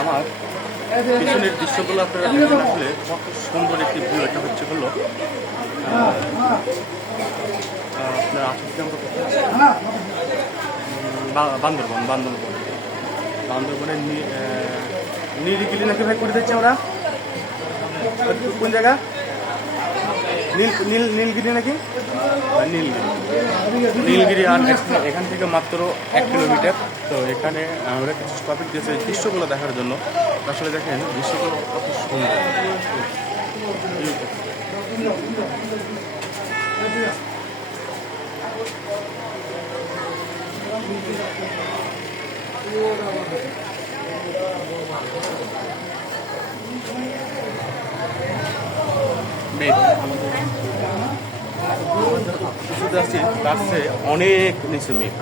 আমার পিছনের দৃশ্যগুলো আপনারা দেখেন আসলে কত সুন্দর একটি ভিউ এটা হচ্ছে হলো আপনার আসলে আমরা বান্দরবন বান্দরবন। বান্দরবনের নিরিগিলি নাকি ভাই করে দিচ্ছে আমরা কোন জায়গা? নীল নীল নীলগিরি নাকি? হ্যাঁ, নীলগিরি নীলগিরি আর এখান- থেকে মাত্র এক কিলোমিটার। তো এখানে আমরা কিছু টপিক দিয়েছে দৃশ্যগুলো দেখার জন্য। আসলে দেখেন দৃশ্যগুলো কত সুন্দর। মেঘ আমাদের কিছুতে অনেক নিচে মেঘ